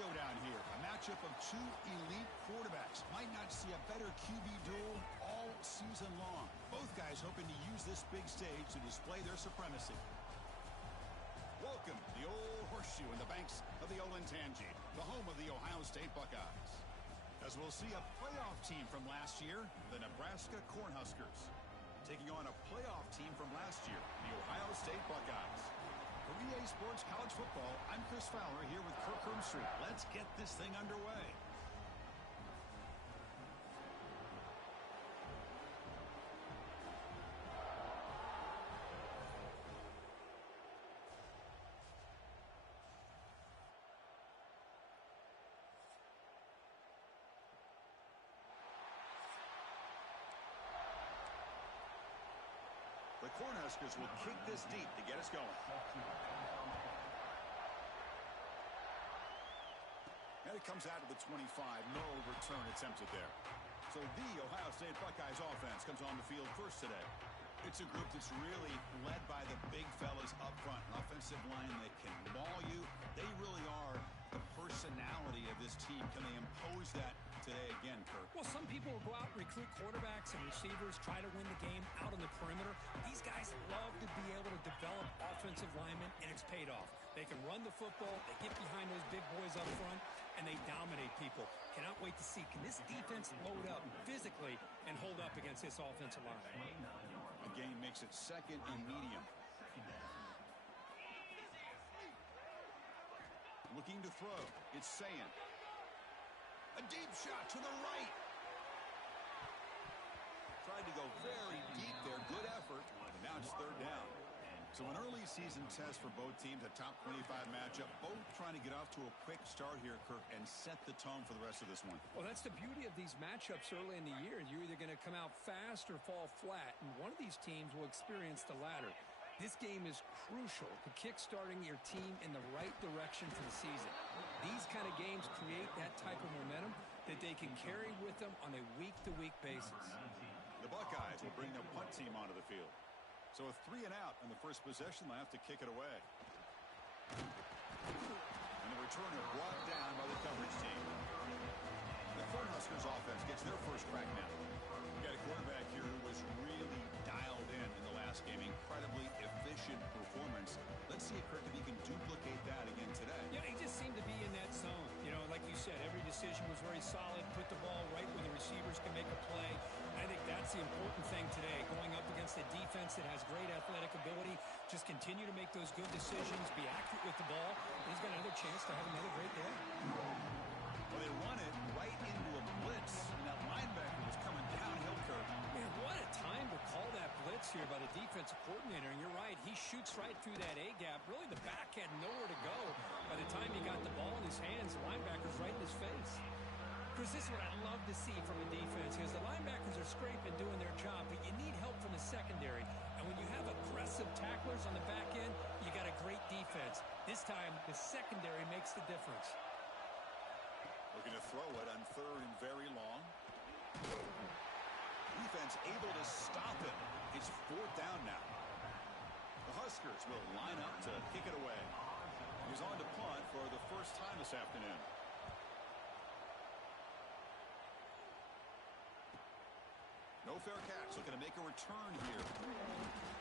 showdown here. A matchup of two elite quarterbacks. Might not see a better QB duel all season long. Both guys hoping to use this big stage to display their supremacy. Welcome to the Old Horseshoe in the banks of the Olentangy, the home of the Ohio State Buckeyes. As we'll see a playoff team from last year, the Nebraska Cornhuskers, taking on a playoff team from last year, the Ohio State Buckeyes. For EA Sports College Football, I'm Chris Fowler here with Kirk Herbstreit. Let's get this thing underway. The Cornhuskers will kick this deep to get us going. And it comes out of the 25. No return attempted there. So the Ohio State Buckeyes offense comes on the field first today. It's a group that's really led by the big fellas up front. An offensive line that can maul you. They really are the personality of this team. Can they impose that today again, Kirk? Well, some people will go out and recruit quarterbacks and receivers, try to win the game out on the perimeter. These guys love to be able to develop offensive linemen, and it's paid off. They can run the football, they get behind those big boys up front, and they dominate people. Cannot wait to see, can this defense load up physically and hold up against this offensive line? The game makes it second and medium. Looking to throw. It's Sayin. A deep shot to the right. Tried to go very deep there. Good effort. And now it's third down. So an early season test for both teams, a top 25 matchup. Both trying to get off to a quick start here, Kirk, and set the tone for the rest of this one. Well, that's the beauty of these matchups early in the year. You're either going to come out fast or fall flat, and one of these teams will experience the latter. This game is crucial to kick-starting your team in the right direction for the season. These kind of games create that type of momentum that they can carry with them on a week-to-week basis. The Buckeyes will bring their punt team onto the field. So a 3-and-out on the first possession. They'll have to kick it away. And the returner brought down by the coverage team. The Cornhuskers offense gets their first crack now. We've got a quarterback here who was really dialed in the last game. Incredibly efficient performance. Let's see if Kirk, if he can duplicate that again today. Yeah, he just seemed to be in that zone. You know, like you said, every decision was very solid. Put the ball right where the receivers can make a play. I think that's the important thing today. Going up against a defense that has great athletic ability. Just continue to make those good decisions. Be accurate with the ball. He's got another chance to have another great day. Well, they run it right into a blitz, and that linebacker was coming downhill, Kirk. Man, what a time to call that blitz here by the defensive coordinator. And you're right, he shoots right through that A-gap. Really, the back had nowhere to go. By the time he got the ball in his hands, the linebacker's right in his face. Chris, this is what I love to see from a defense, because the linebackers are scraping, doing their job, but you need help from the secondary. And when you have aggressive tacklers on the back end, you got a great defense. This time, the secondary makes the difference. Looking to throw it on third and very long. Defense able to stop him. It's fourth down now. The Huskers will line up to kick it away. He's on to punt for the first time this afternoon. No fair catch. Looking to make a return here.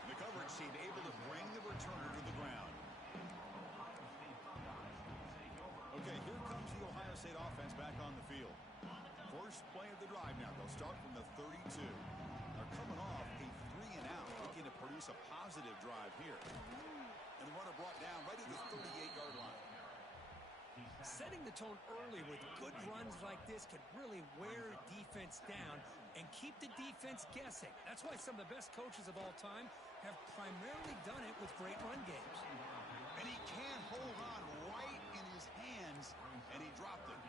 The coverage team able to bring the returner to the ground. Okay, here comes the Ohio State offense back on the field. First play of the drive now. They'll start from the 32. They're coming off a 3-and-out, looking to produce a positive drive here. And the runner brought down right at the 38-yard line. Setting the tone early with good runs like this can really wear defense down and keep the defense guessing. That's why some of the best coaches of all time have primarily done it with great run games. And he can't hold on right in his hands, and he dropped it.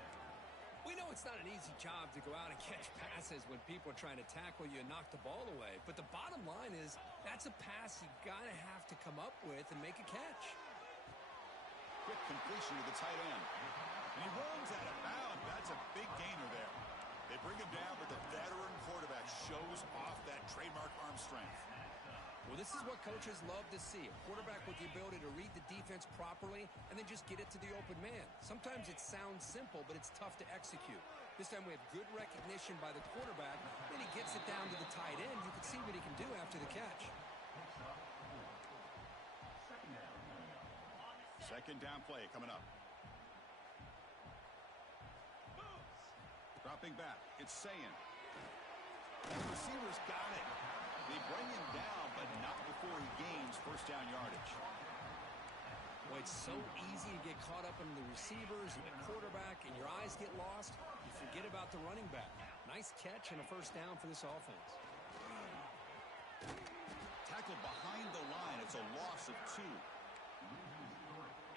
We know it's not an easy job to go out and catch passes when people are trying to tackle you and knock the ball away. But the bottom line is that's a pass you got to have to come up with and make a catch. Quick completion to the tight end. And he runs out of bounds. That's a big gainer there. They bring him down, but the veteran quarterback shows off that trademark arm strength. Well, this is what coaches love to see. A quarterback with the ability to read the defense properly and then just get it to the open man. Sometimes it sounds simple, but it's tough to execute. This time we have good recognition by the quarterback. Then he gets it down to the tight end. You can see what he can do after the catch. Second down play coming up. Dropping back. It's Sayin. The receiver's got it. They bring him down, but not before he gains first down yardage. Well, it's so easy to get caught up in the receivers and the quarterback, and your eyes get lost. You forget about the running back. Nice catch and a first down for this offense. Tackled behind the line. It's a loss of 2.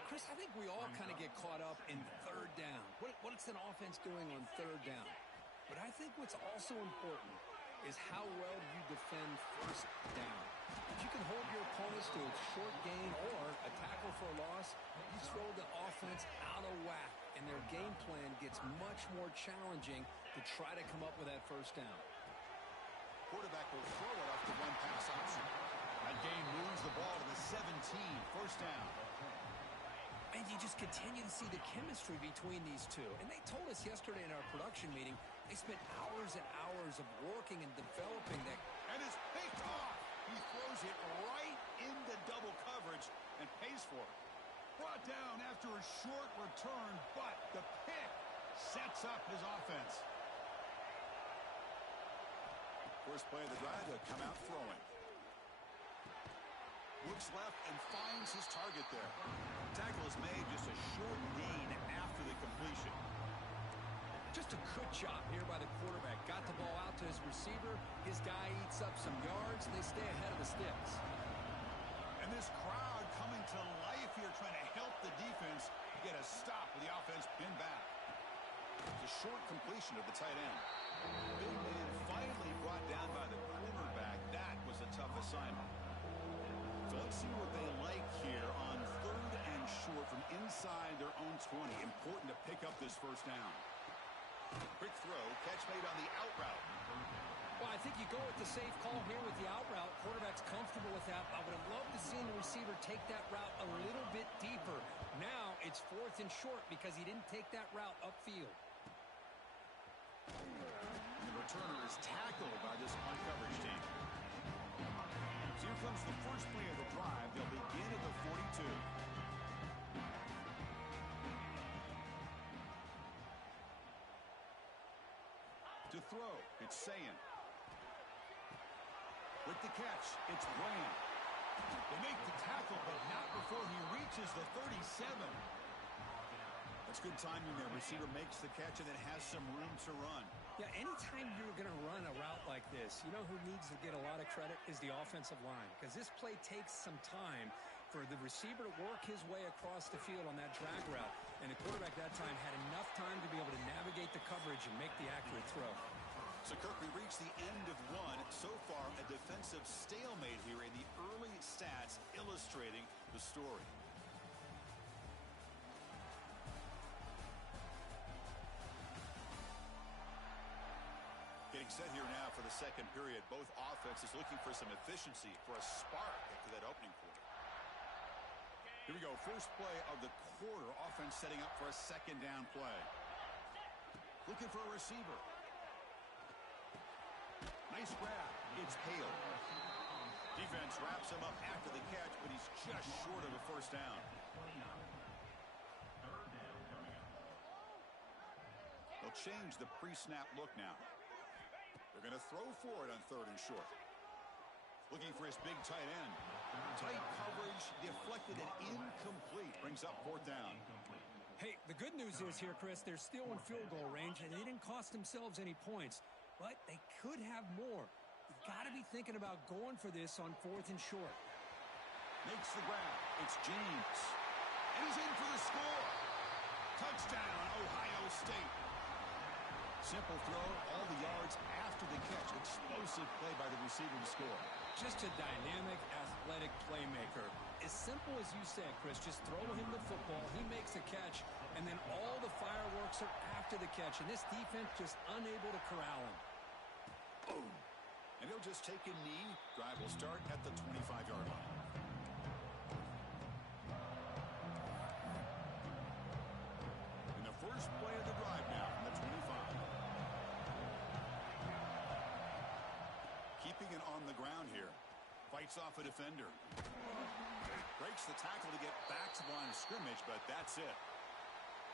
Chris, I think we all kind of get caught up in third down. What's an offense doing on third down? But I think what's also important is how well you defend first down. If you can hold your opponents to a short gain or a tackle for a loss, you throw the offense out of whack, and their game plan gets much more challenging to try to come up with that first down. Quarterback will throw it off the one pass option. That game moves the ball to the 17. First down. And you just continue to see the chemistry between these two. And they told us yesterday in our production meeting, they spent hours and hours of working and developing that. And it's picked off. He throws it right into double coverage and pays for it. Brought down after a short return, but the pick sets up his offense. First play of the drive, they'll come out throwing. Looks left and finds his target there. Tackle is made, just a short gain after the completion. Just a good job here by the quarterback. Got the ball out to his receiver. His guy eats up some yards, and they stay ahead of the sticks. And this crowd coming to life here, trying to help the defense get a stop with the offense pinned back. It's a short completion of the tight end. Big man finally brought down by the quarterback. That was a tough assignment. So let's see what they like here on third and short from inside their own 20. Important to pick up this first down. Quick throw, catch made on the out route. Well, I think you go with the safe call here with the out route. Quarterback's comfortable with that. I would have loved to see the receiver take that route a little bit deeper. Now it's fourth and short because he didn't take that route upfield. And the returner is tackled by this punt coverage team. So here comes the first play of the drive. They'll begin at the 42. To throw, it's Sayin. With the catch, it's Brand. They make the tackle, but not before he reaches the 37. That's good timing there. Receiver makes the catch and then has some room to run. Yeah, anytime you're going to run a route like this, you know who needs to get a lot of credit is the offensive line, because this play takes some time for the receiver to work his way across the field on that drag route, and the quarterback that time had enough time to be able to navigate the coverage and make the accurate throw. So, Kirk, we reached the end of one. So far, a defensive stalemate here in the early stats illustrating the story. Getting set here now for the second period. Both offenses looking for some efficiency, for a spark after that opening quarter. Here we go. First play of the quarter. Offense setting up for a second down play. Looking for a receiver. Nice grab. It's Hale. Defense wraps him up after the catch, but he's just short of a first down. They'll change the pre-snap look now. They're going to throw for it on third and short. Looking for his big tight end. Tight coverage, deflected and incomplete. Brings up fourth down. Hey, the good news is here, Chris, they're still in field goal range, and they didn't cost themselves any points. But they could have more. You've got to be thinking about going for this on fourth and short. Makes the grab. It's James. And he's in for the score. Touchdown, Ohio State. Simple throw, all the yards after the catch. Explosive play by the receiver to score. Just a dynamic, athletic playmaker. As simple as you said, Chris, just throw him the football, he makes a catch, and then all the fireworks are after the catch. And this defense just unable to corral him. Boom. And he'll just take a knee. Drive will start at the 25-yard line. In the first play of the drive now from the 25. Keeping it on the ground here. Fights off a defender. Breaks the tackle to get back to the line of scrimmage, but that's it.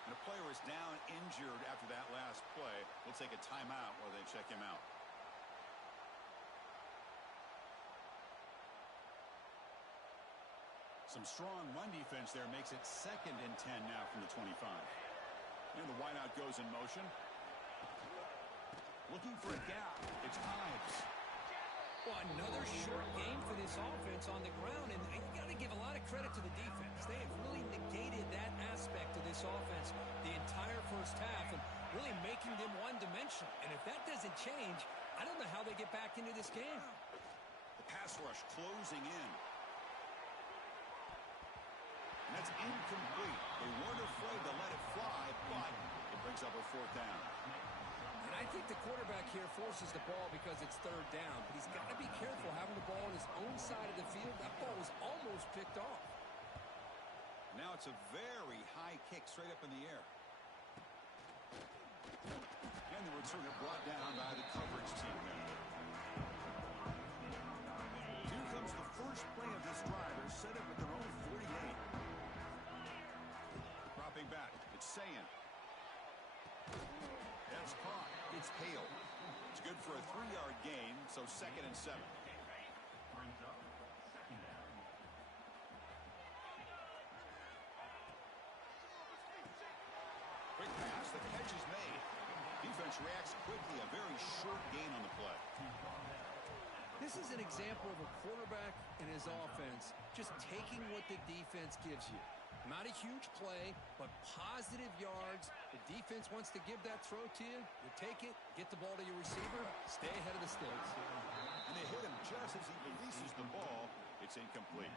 And the player is down injured after that last play. We'll take a timeout while they check him out. Some strong run defense there makes it 2nd and 10 now from the 25. And the wideout goes in motion. Looking for a gap. It's Ives. Well, another short game for this offense on the ground, and you got to give a lot of credit to the defense. They have really negated that aspect of this offense the entire first half and really making them one-dimensional. And if that doesn't change, I don't know how they get back into this game. The pass rush closing in. And that's incomplete. They weren't afraid to let it fly, but it brings up a 4th down. And I think the quarterback here forces the ball because it's 3rd down. But he's got to be careful having the ball on his own side of the field. That ball was almost picked off. Now it's a very high kick straight up in the air. And the returner brought down by the coverage team there. Here comes the first play of this drive. They're set up at their own 48. Dropping back. It's Sayan. That's caught. It's Hale. It's good for a 3-yard gain, so 2nd and 7. Quick pass. The catch is made. Defense reacts quickly. A very short gain on the play. This is an example of a quarterback and his offense just taking what the defense gives you. Not a huge play, but positive yards. The defense wants to give that throw to you. You take it, get the ball to your receiver, stay ahead of the sticks. And they hit him just as he releases the ball. It's incomplete.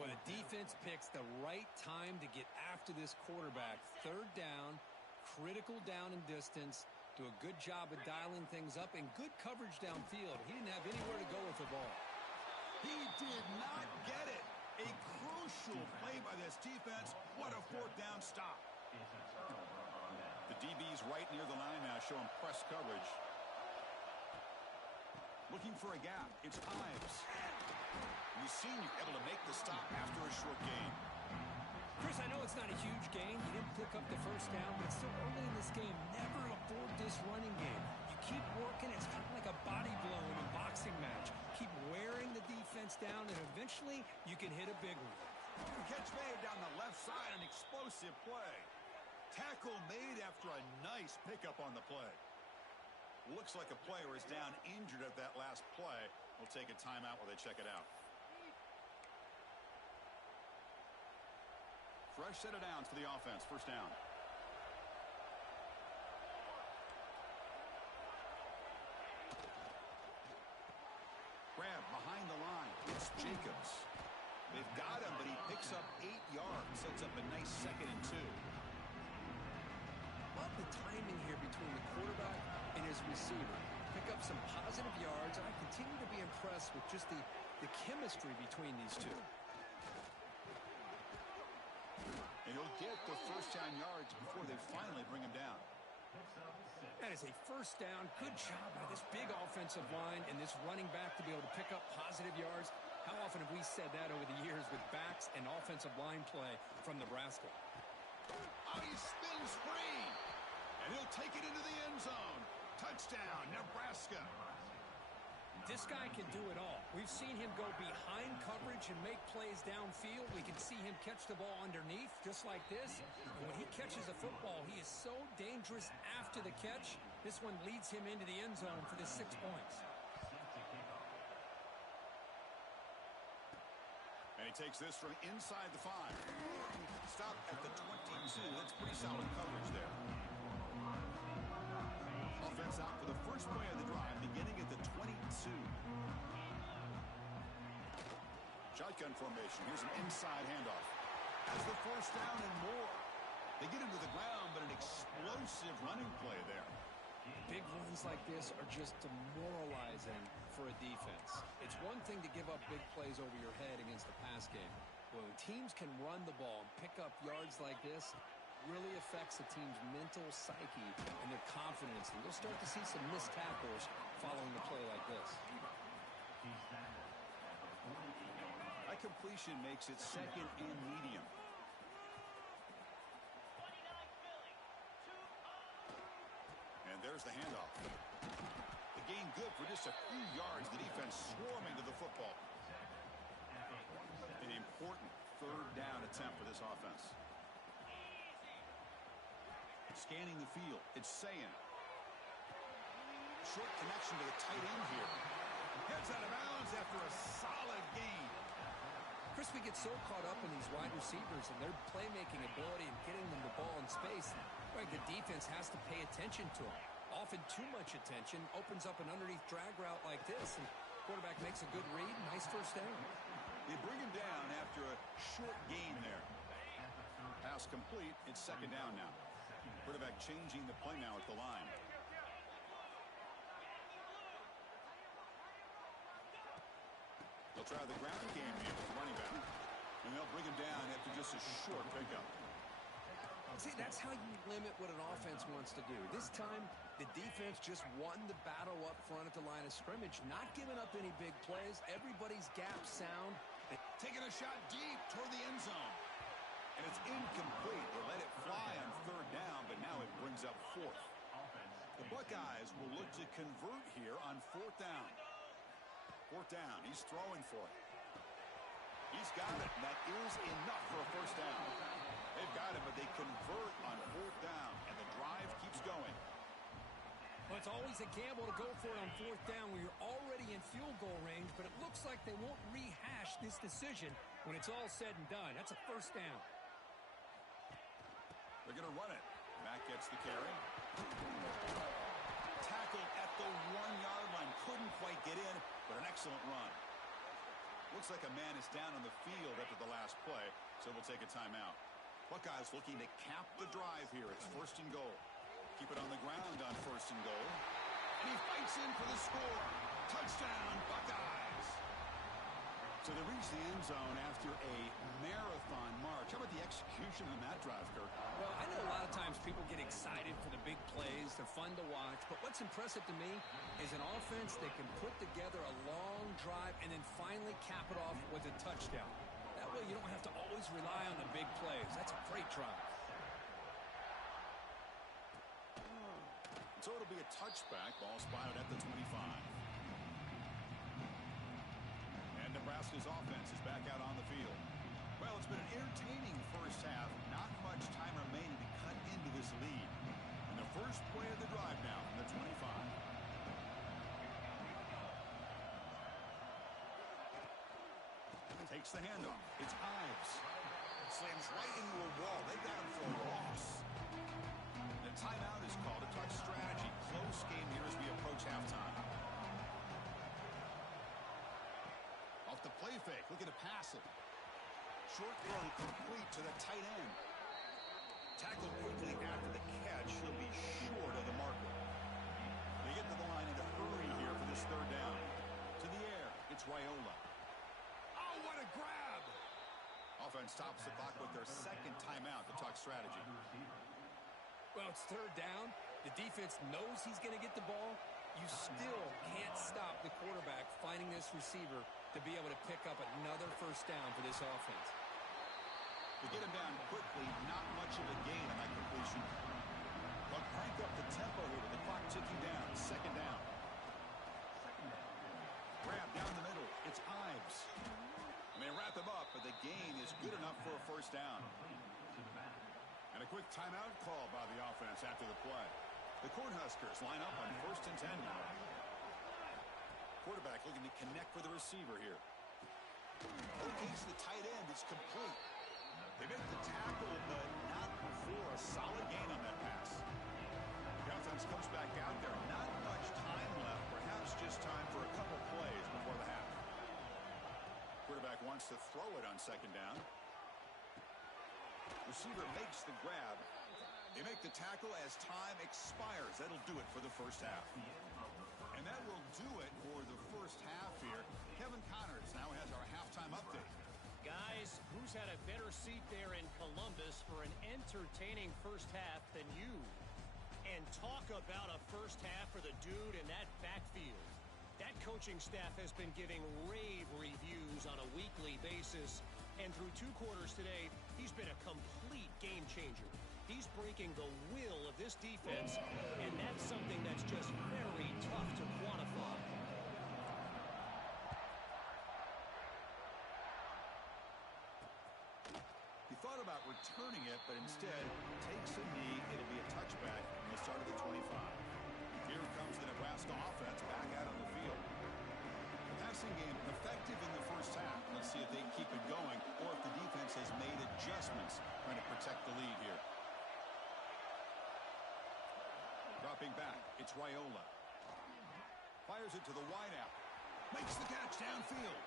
Well, the defense picks the right time to get after this quarterback. 3rd down, critical down and distance. Do a good job of dialing things up and good coverage downfield. He didn't have anywhere to go with the ball. He did not get it. A crucial play by this defense. What a 4th down stop. The DB's right near the line now, showing press coverage. Looking for a gap. It's Ives. The senior able to make the stop after a short gain. Chris, I know it's not a huge gain. You didn't pick up the first down, but it's still early in this game. Never afford this running game. You keep working. It's kind of like a body blow in a boxing match. Keep wearing the defense down, and eventually you can hit a big one. Catch made down the left side. An explosive play. Tackle made after a nice pickup on the play. Looks like a player is down injured at that last play. We'll take a timeout while they check it out. Fresh set of downs for the offense. 1st down. Grab behind the line. It's Jacobs. They've got him, but he picks up 8 yards. Sets up a nice 2nd and 2. Love the timing here between the quarterback and his receiver. Pick up some positive yards, and I continue to be impressed with just the chemistry between these two. And he'll get the 1st down yards before they finally bring him down. That is a 1st down. Good job by this big offensive line and this running back to be able to pick up positive yards. How often have we said that over the years with backs and offensive line play from Nebraska? Oh, he spins free. And he'll take it into the end zone. Touchdown, Nebraska. This guy can do it all. We've seen him go behind coverage and make plays downfield. We can see him catch the ball underneath just like this. And when he catches a football, he is so dangerous after the catch. This one leads him into the end zone for the 6 points. And he takes this from inside the 5. Stop at the 22. That's pretty solid coverage there. Offense out for the first play of the drive, beginning at the 22. Shotgun formation. Here's an inside handoff. Has the 1st down and more. They get into the ground, but an explosive running play there. Big runs like this are just demoralizing for a defense. It's one thing to give up big plays over your head against the pass game. But when teams can run the ball and pick up yards like this, really affects the team's mental psyche and their confidence. And you'll start to see some missed tackles following a play like this. That completion makes it second and medium. And there's the handoff. The gain good for just a few yards. The defense swarming to the football. An important third down attempt for this offense. Scanning the field. It's Sayan. Short connection to the tight end here. Heads out of bounds after a solid gain. Crispy gets so caught up in these wide receivers and their playmaking ability and getting them the ball in space. Right, the defense has to pay attention to them. Often too much attention opens up an underneath drag route like this, and quarterback makes a good read. Nice first down. They bring him down after a short gain there. Pass complete. It's second down now. Quarterback changing the play now at the line. They'll try the ground game here with running back. And they'll bring him down after just a short pickup. See, that's how you limit what an offense wants to do. This time, the defense just won the battle up front at the line of scrimmage, not giving up any big plays. Everybody's gap sound. Taking a shot deep toward the end zone. And it's incomplete. They let it fly on third down, but now it brings up fourth. The Buckeyes will look to convert here on fourth down. Fourth down. He's throwing for it. He's got it. And that is enough for a first down. They've got it, but they convert on fourth down, and the drive keeps going. Well, it's always a gamble to go for it on fourth down when you're already in field goal range, but it looks like they won't rehash this decision when it's all said and done. That's a first down. They're going to run it. Mack gets the carry. Tackled at the 1-yard line. Couldn't quite get in, but an excellent run. Looks like a man is down on the field after the last play, so we'll take a timeout. Buckeyes looking to cap the drive here. It's first and goal. Keep it on the ground on first and goal. And he fights in for the score. Touchdown, Buckeyes. So they reach the end zone after a marathon march. How about the execution on that drive, Kirk? Well, I know a lot of times people get excited for the big plays. They're fun to watch. But what's impressive to me is an offense that can put together a long drive and then finally cap it off with a touchdown. That way you don't have to always rely on the big plays. That's a great drive. So it'll be a touchback. Ball spotted at the 25. And Nebraska's offense is back out on the field. Well, it's been an entertaining first half. Not much time remaining to cut into this lead. And the first play of the drive now from the 25. Takes the handoff. It's Ives. Slams right into a wall. They've got him for a loss. The timeout is called. A touch strategy. Close game here as we approach halftime. Off the play fake. Looking to pass it. Short throw complete to the tight end. Tackled quickly after the catch. He'll be short of the marker. They get to the line in a hurry here for this third down. To the air. It's Raiola. Oh, what a grab! Offense stops the clock with their second timeout to talk strategy. Well, it's third down. The defense knows he's going to get the ball. You still can't stop the quarterback finding this receiver to be able to pick up another first down for this offense. To get him down quickly, not much of a gain on that completion. But crank up the tempo here with the clock ticking down. Second down. Grab down the middle. It's Ives. And they wrap him up, but the gain is good enough for a first down. And a quick timeout call by the offense after the play. The Cornhuskers line up on first and 10 now. Quarterback looking to connect with the receiver here. Locates the tight end. It's complete. They make the tackle, but not before a solid gain on that pass. The offense comes back out there. Not much time left. Perhaps just time for a couple plays before the half. Quarterback wants to throw it on second down. Receiver makes the grab. They make the tackle as time expires. That'll do it for the first half. And that will do it for the first half here. Kevin Connors now has our halftime update. Guys, who's had a better seat there in Columbus for an entertaining first half than you? And talk about a first half for the dude in that backfield. That coaching staff has been giving rave reviews on a weekly basis. And through 2 quarters today, he's been a complete game changer. He's breaking the will of this defense, and that's something that's just very tough to quantify. He thought about returning it, but instead takes a knee. It'll be a touchback from the start of the 25. Here comes the Nebraska offense back out on the field. The passing game effective in the first half. Let's see if they keep it going or if the defense has made adjustments trying to protect the lead here. Dropping back, it's Raiola. Fires it to the wideout. Makes the catch downfield.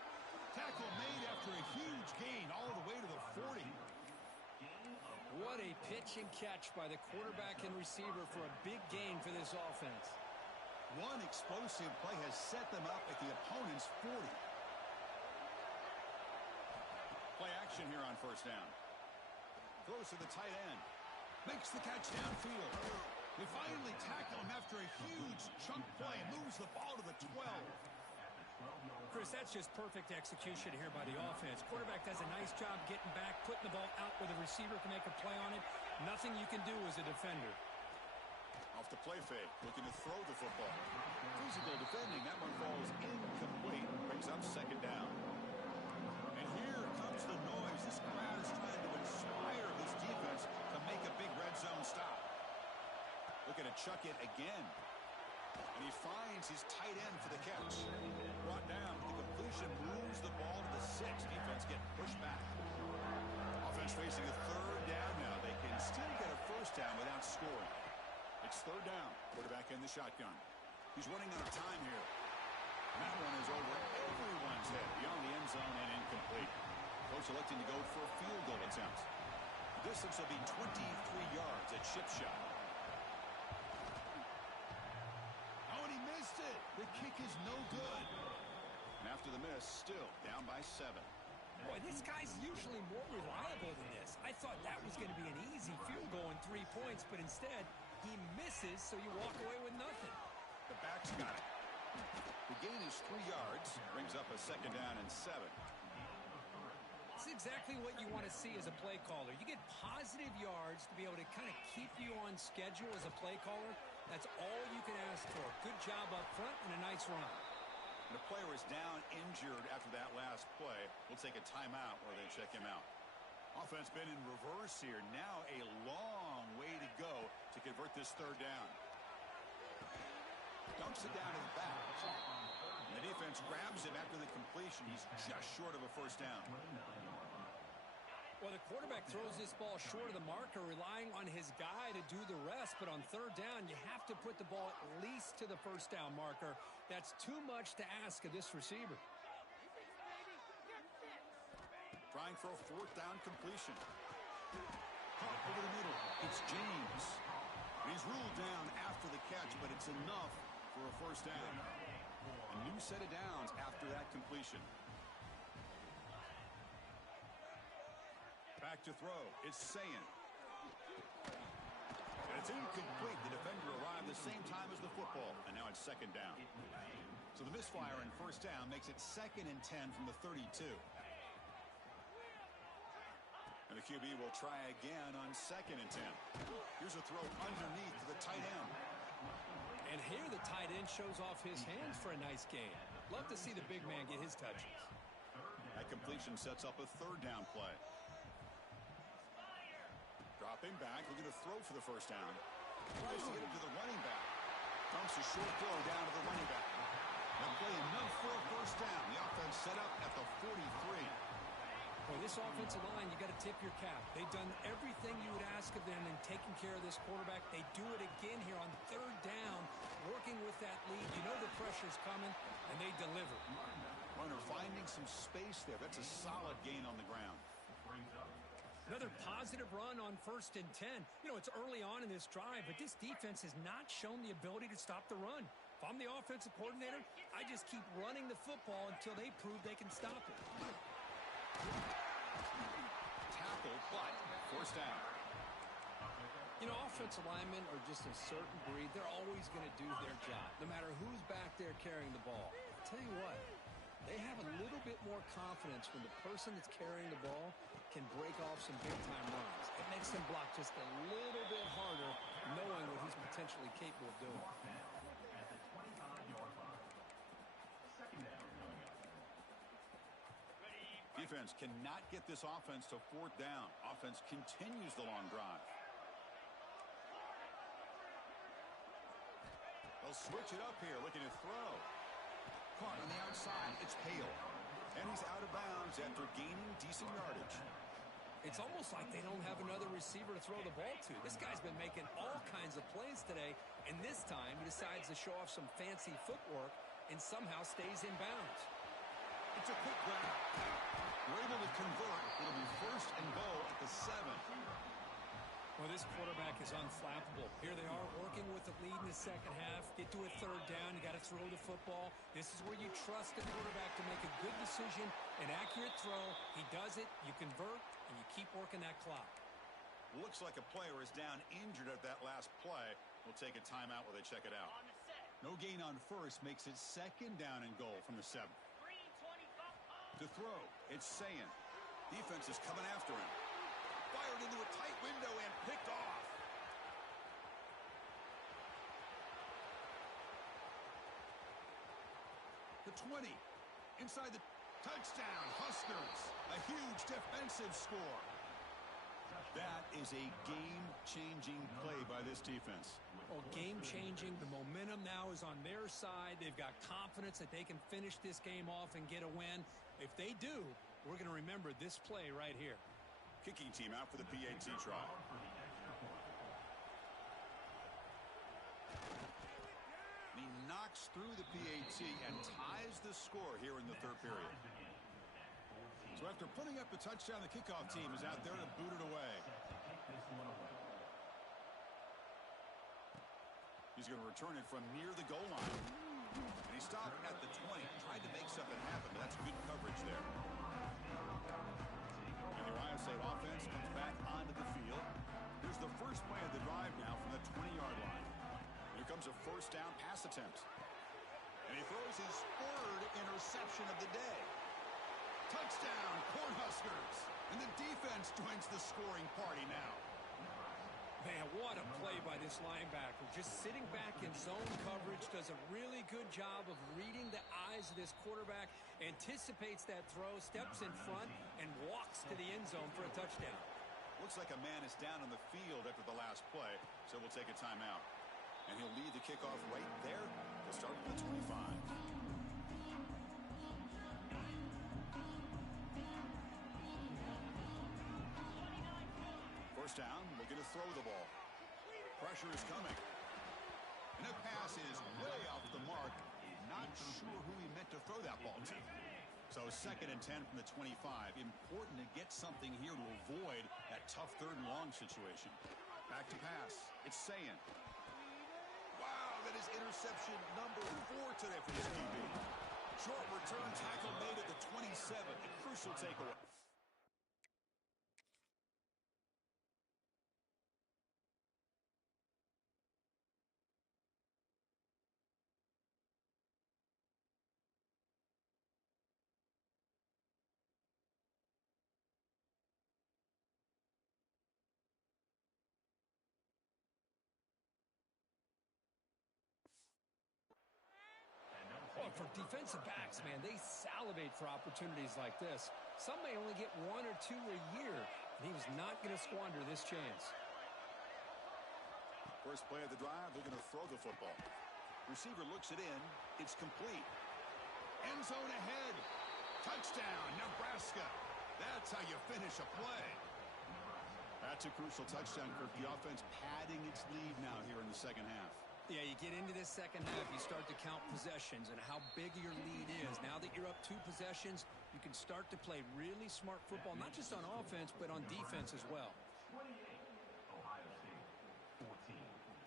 Tackle made after a huge gain all the way to the 40. What a pitch and catch by the quarterback and receiver for a big gain for this offense. One explosive play has set them up at the opponent's 40. Play action here on first down. Throws to the tight end. Makes the catch downfield. They finally tackle him after a huge chunk play. Moves the ball to the 12. Chris, that's just perfect execution here by the offense. Quarterback does a nice job getting back, putting the ball out where the receiver can make a play on it. Nothing you can do as a defender. Off the play fake, looking to throw the football. Physical defending, that one falls incomplete. Brings up second down. And here comes the noise. This crowd is trying to inspire this defense to make a big red zone stop. Looking to chuck it again. And he finds his tight end for the catch. Brought down, but the completion moves the ball to the 6. Defense getting pushed back. Offense facing a third down now. They can still get a first down without scoring. It's third down. Quarterback in the shotgun. He's running out of time here. And that one is over everyone's head beyond the end zone and incomplete. Coach electing to go for a field goal attempt. The distance will be 23 yards at chip shot. The kick is no good. And after the miss, still down by 7. Boy, this guy's usually more reliable than this. I thought that was going to be an easy field goal and 3 points, but instead, he misses, so you walk away with nothing. The back's got it. The gain is 3 yards. Brings up a second down and 7. It's exactly what you want to see as a play caller. You get positive yards to be able to kind of keep you on schedule as a play caller. That's all you can ask for. Good job up front and a nice run. The player is down injured after that last play. We'll take a timeout while they check him out. Offense been in reverse here. Now a long way to go to convert this third down. Dumps it down to the back. And the defense grabs him after the completion. He's just short of a first down. Well, the quarterback throws this ball short of the marker, relying on his guy to do the rest. But on third down, you have to put the ball at least to the first down marker. That's too much to ask of this receiver. Trying for a fourth down completion. Caught over the middle. It's James. He's ruled down after the catch, but it's enough for a first down. A new set of downs after that completion. Back to throw. It's Sayin. And it's incomplete. The defender arrived the same time as the football, and now it's second down. So the misfire in first down makes it 2nd and 10 from the 32. And the QB will try again on 2nd and 10. Here's a throw underneath to the tight end. And here the tight end shows off his hands for a nice gain. Love to see the big man get his touches. That completion sets up a third down play. Dropping back, looking to throw for the first down. Tries to get it to the running back. Dumps a short throw down to the running back. That play enough for a first down. The offense set up at the 43. Boy, this offensive line, you got to tip your cap. They've done everything you would ask of them in taking care of this quarterback. They do it again here on third down, working with that lead. You know the pressure's coming, and they deliver. Runner finding some space there. That's a solid gain on the ground. Another positive run on 1st and 10. You know, it's early on in this drive, but this defense has not shown the ability to stop the run. If I'm the offensive coordinator, I just keep running the football until they prove they can stop it. Tackle, but forced down. You know, offensive linemen are just a certain breed. They're always going to do their job, no matter who's back there carrying the ball. I'll tell you what, they have a little bit more confidence when the person that's carrying the ball can break off some big-time runs. It makes them block just a little bit harder, knowing what he's potentially capable of doing. Defense cannot get this offense to 4th down. Offense continues the long drive. They'll switch it up here, looking to throw. Caught on the outside. It's Hale. And he's out of bounds after gaining decent yardage. It's almost like they don't have another receiver to throw the ball to. This guy's been making all kinds of plays today, and this time he decides to show off some fancy footwork and somehow stays in bounds. It's a quick grab. We're able to convert. It'll be 1st and goal at the 7. Well, this quarterback is unflappable. Here they are working with the lead in the second half. Get to a 3rd down. You got to throw the football. This is where you trust the quarterback to make a good decision, an accurate throw. He does it, you convert, and you keep working that clock. Looks like a player is down injured at that last play. We'll take a timeout while they check it out. No gain on 1st makes it 2nd down and goal from the 7. To throw, it's Sayin. Defense is coming after him. Fired into a tight window and picked off. The 20. Inside the touchdown. Huskers. A huge defensive score. That is a game-changing play by this defense. Oh, game-changing. The momentum now is on their side. They've got confidence that they can finish this game off and get a win. If they do, we're going to remember this play right here. Kicking team out for the PAT try. He knocks through the PAT and ties the score here in the 3rd period. So after putting up the touchdown, the kickoff team is out there to boot it away. He's going to return it from near the goal line. And he stopped at the 20. Tried to make something happen, but that's good coverage there. And the Ohio State offense comes back onto the field. Here's the first play of the drive now from the 20-yard line. Here comes a 1st down pass attempt. And he throws his 3rd interception of the day. Touchdown, Cornhuskers. And the defense joins the scoring party now. Man, what a play by this linebacker. Just sitting back in zone coverage, does a really good job of reading the eyes of this quarterback, anticipates that throw, steps in front, and walks to the end zone for a touchdown. Looks like a man is down on the field after the last play, so we'll take a timeout. And he'll lead the kickoff right there. We'll start with the 25. First down, looking to throw the ball. Pressure is coming. And that pass is way off the mark. Not sure who he meant to throw that ball to. So 2nd and 10 from the 25. Important to get something here to avoid that tough 3rd and long situation. Back to pass. It's Sayin. Wow, that is interception number 4 today for this QB. Short return tackle made at the 27. A crucial takeaway. Well, for defensive backs, man, they salivate for opportunities like this. Some may only get 1 or 2 a year, and he was not going to squander this chance. First play of the drive, they're going to throw the football. Receiver looks it in. It's complete. End zone ahead. Touchdown, Nebraska. That's how you finish a play. That's a crucial touchdown, Kirk. The offense padding its lead now here in the second half. Yeah, you get into this second half, you start to count possessions and how big your lead is. Now that you're up 2 possessions, you can start to play really smart football, not just on offense, but on defense as well.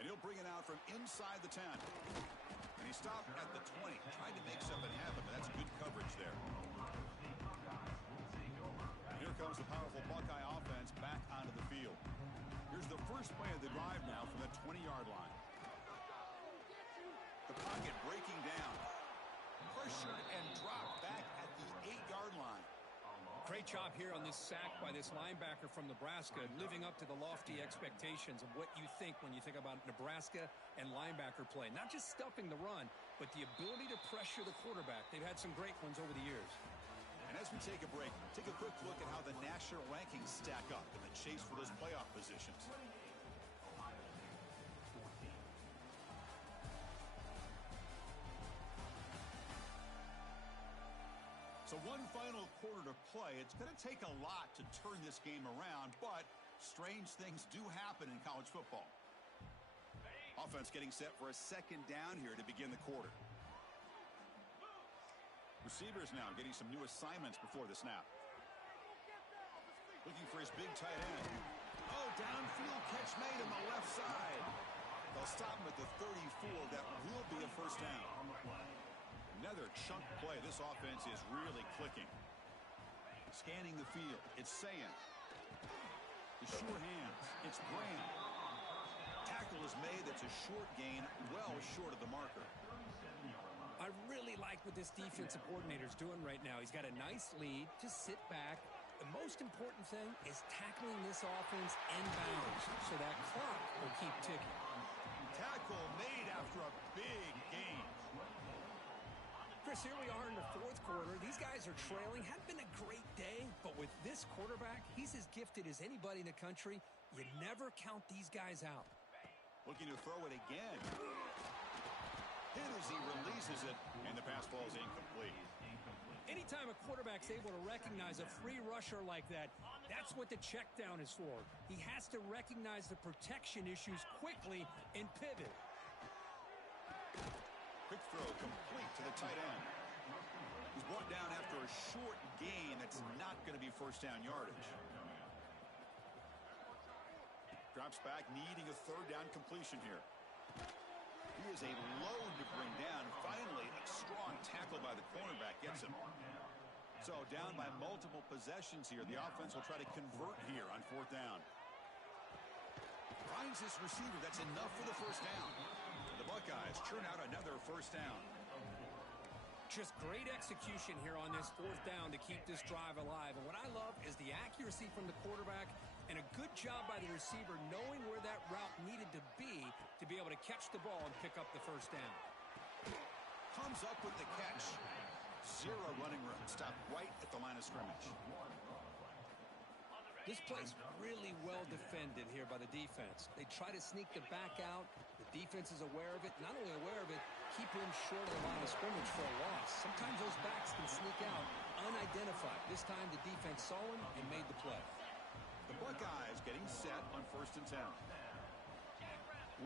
And he'll bring it out from inside the 10. And he stopped at the 20, trying to make something happen, but that's good coverage there. Here comes the powerful Buckeye offense back onto the field. Here's the first play of the drive now from the 20-yard line. The pocket breaking down. Pressured and dropped back at the 8-yard line. Great job here on this sack by this linebacker from Nebraska, living up to the lofty expectations of what you think when you think about Nebraska and linebacker play. Not just stuffing the run, but the ability to pressure the quarterback. They've had some great ones over the years. And as we take a break, take a quick look at how the national rankings stack up in the chase for those playoff positions. So one final quarter to play. It's going to take a lot to turn this game around, but strange things do happen in college football. Offense getting set for a second down here to begin the quarter. Receivers now getting some new assignments before the snap. Looking for his big tight end. Oh, downfield catch made on the left side. They'll stop him at the 34. That will be a first down. Another chunk play. This offense is really clicking. Scanning the field. It's Sayan. The sure hands. It's Graham. Tackle is made. That's a short gain, well short of the marker. I really like what this defensive coordinator is doing right now. He's got a nice lead. Just sit back. The most important thing is tackling this offense inbounds so that clock will keep ticking. Tackle made after a big gain. Chris, here we are in the fourth quarter. These guys are trailing. Hadn't been a great day, but with this quarterback, he's as gifted as anybody in the country. You never count these guys out. Looking to throw it again. Hit as he releases it, and the pass ball is incomplete. Anytime a quarterback's able to recognize a free rusher like that, that's what the check down is for. He has to recognize the protection issues quickly and pivot. Quick throw complete to the tight end. He's brought down after a short gain that's not going to be first down yardage. Drops back, needing a third down completion here. He is a load to bring down. Finally, a strong tackle by the cornerback gets him. So down by multiple possessions here. The offense will try to convert here on fourth down. Finds this receiver. That's enough for the first down. The Buckeyes churn out another first down. Just great execution here on this fourth down to keep this drive alive. And what I love is the accuracy from the quarterback and a good job by the receiver knowing where that route needed to be able to catch the ball and pick up the first down. Comes up with the catch. Zero running room. Stopped right at the line of scrimmage. This play's really well defended here by the defense. They try to sneak the back out. The defense is aware of it. Not only aware of it, keep him short of the line of scrimmage for a loss. Sometimes those backs can sneak out unidentified. This time the defense saw him and made the play. The Buckeyes getting set on 1st and 10.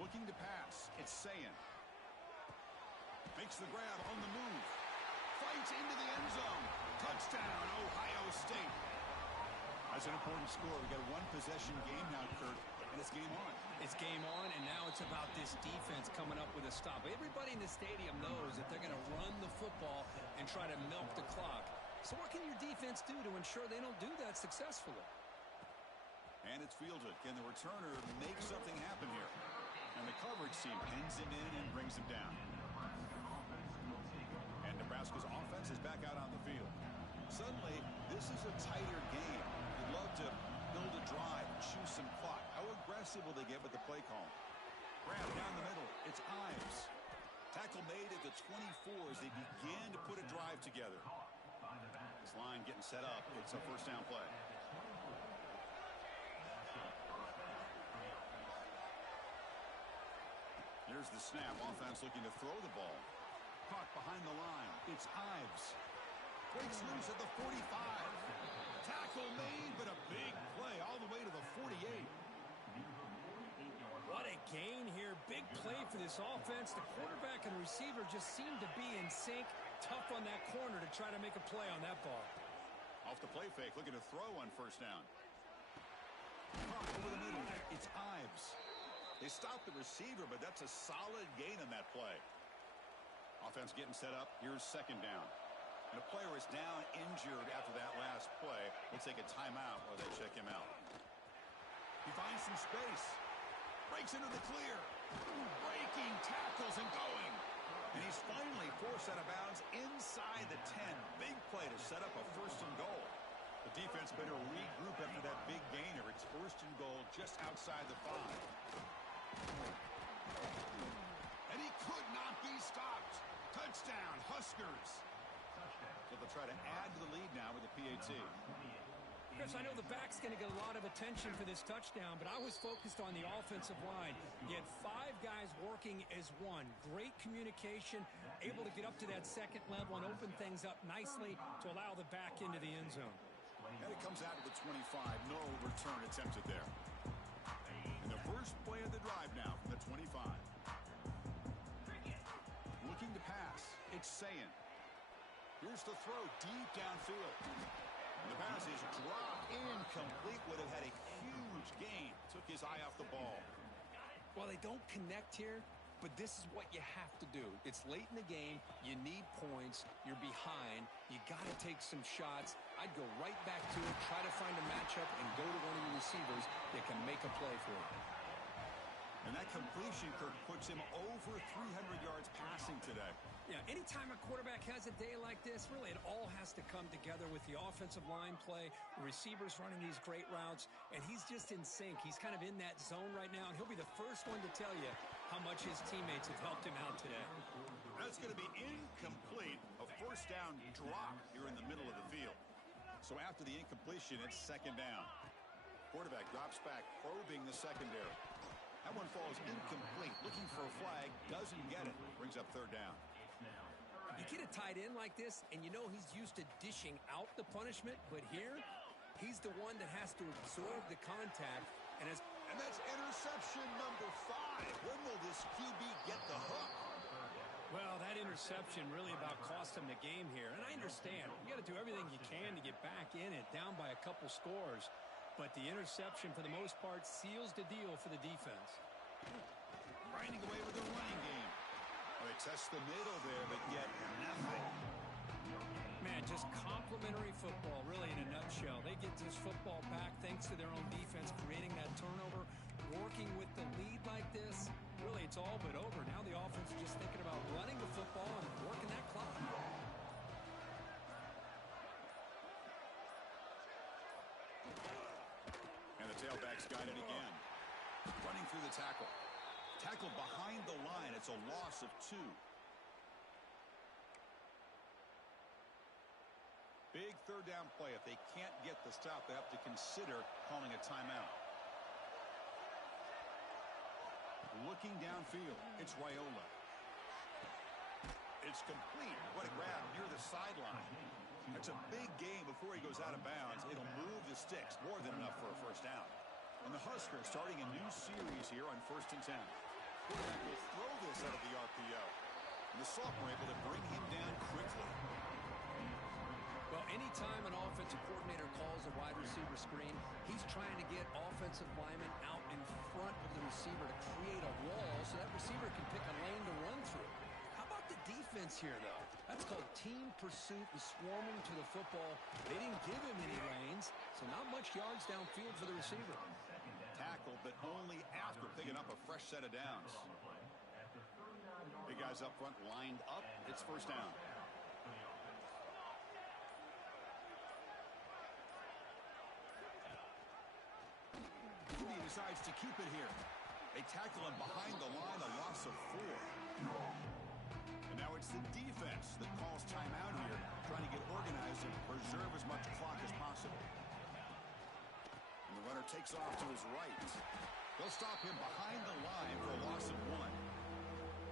Looking to pass. It's Sayan. Makes the grab on the move. Fights into the end zone. Touchdown, Ohio State. That's an important score. We got a one-possession game now, Kurt, and it's game on. It's game on, and now it's about this defense coming up with a stop. Everybody in the stadium knows that they're going to run the football and try to milk the clock. So what can your defense do to ensure they don't do that successfully? And it's fielded. Can the returner make something happen here? And the coverage team pins him in and brings him down. And Nebraska's offense is back out on the field. Suddenly, this is a tighter game. You'd love to build a drive, choose some clock. How aggressive will they get with the play call? Grab down the middle. It's Ives. Tackle made at the 24 as they begin to put a drive together. This line getting set up. It's a first down play. Here's the snap. Offense looking to throw the ball. Caught behind the line. It's Ives. Breaks loose at the 45. Tackle made, but a big play all the way to the 48. What a gain here. Big play for this offense. The quarterback and receiver just seem to be in sync. Tough on that corner to try to make a play on that ball. Off the play fake, looking to throw on first down. Over the middle, it's Ives. They stopped the receiver, but that's a solid gain on that play. Offense getting set up. Here's second down. And a player is down injured after that last play. We'll take a timeout while they check him out. He finds some space. Breaks into the clear. Breaking tackles and going. And he's finally forced out of bounds inside the 10. Big play to set up a first and goal. The defense better regroup after that big gainer. It's first and goal just outside the 5. And he could not be stopped. Touchdown, Huskers. So they'll try to add to the lead now with the PAT. Chris, I know the back's going to get a lot of attention for this touchdown, but I was focused on the offensive line. You had 5 guys working as one. Great communication, able to get up to that second level and open things up nicely to allow the back into the end zone. And it comes out to the 25. No return attempted there. And the first play of the drive now from the 25. Looking to pass. It's Sayin. Here's the throw deep downfield. And the pass is dropped incomplete. Would have had a huge gain. Took his eye off the ball. Well, they don't connect here, but this is what you have to do. It's late in the game. You need points. You're behind. You got to take some shots. I'd go right back to it, try to find a matchup, and go to one of your receivers that can make a play for you. And that completion, Kirk, puts him over 300 yards passing today. Yeah, anytime a quarterback has a day like this, really it all has to come together with the offensive line play, the receivers running these great routes, and he's just in sync. He's kind of in that zone right now, and he'll be the first one to tell you how much his teammates have helped him out today. That's going to be incomplete. A first down drop here in the middle of the field. So after the incompletion, it's second down. Quarterback drops back, probing the secondary. That one falls incomplete. Looking for a flag, doesn't get it. Brings up third down. You get a tight end like this, and you know he's used to dishing out the punishment, but here, he's the one that has to absorb the contact. And that's interception number 5. When will this QB get the hook? Well, that interception really about cost him the game here. And I understand. You got to do everything you can to get back in it, down by a couple scores. But the interception, for the most part, seals the deal for the defense. Grinding away with the running game. Well, they test the middle there, but yet nothing. Man, just complimentary football, really, in a nutshell. They get this football back thanks to their own defense, creating that turnover, working with the lead like this. Really, it's all but over. Now the offense is just thinking about running the football and working that clock. And the tailback's got it again. Running through the tackle. Tackle behind the line. It's a loss of 2. Big third down play. If they can't get the stop, they have to consider calling a timeout. Looking downfield, it's Raiola. It's complete. What a grab near the sideline. It's a big game before he goes out of bounds. It'll move the sticks, more than enough for a first down. And the Huskers starting a new series here on 1st and 10. Quarterback will throw this out of the RPO. And the sophomore able to bring him down quickly. Well, anytime an offensive coordinator calls a wide receiver screen, he's trying to get offensive linemen out in front of the receiver to create a wall so that receiver can pick a lane to run through. How about the defense here, though? That's called team pursuit and swarming to the football. They didn't give him any lanes, so not much yards downfield for the receiver. Tackled, but only after picking up a fresh set of downs. Big guys up front lined up. It's first down. He decides to keep it here. They tackle him behind the line, a loss of 4. And now it's the defense that calls timeout here, trying to get organized and preserve as much clock as possible. And the runner takes off to his right. They'll stop him behind the line for a loss of 1.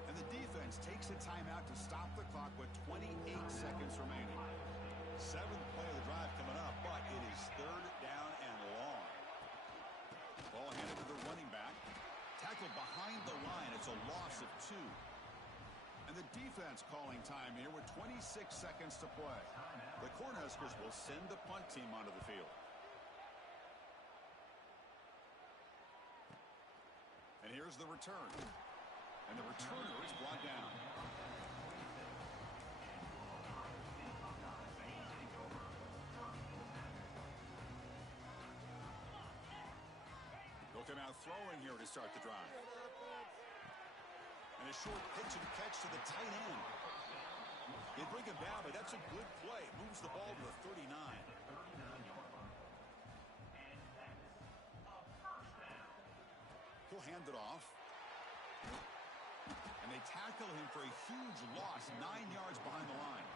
And the defense takes a timeout to stop the clock with 28 seconds remaining. 7th play of the drive coming up, but it is third down and long. Ball handed to the running back. Tackled behind the line. It's a loss of 2. And And the defense calling time here with 26 seconds to play. The Cornhuskers will send the punt team onto the field. And here's the return. And the returner is brought down. They'll come out throwing here to start the drive. And a short pitch and catch to the tight end. They bring him down, but that's a good play. Moves the ball to the 39. He'll hand it off. And they tackle him for a huge loss, 9 yards behind the line.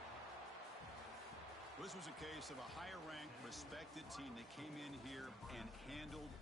This was a case of a higher-ranked, respected team that came in here and handled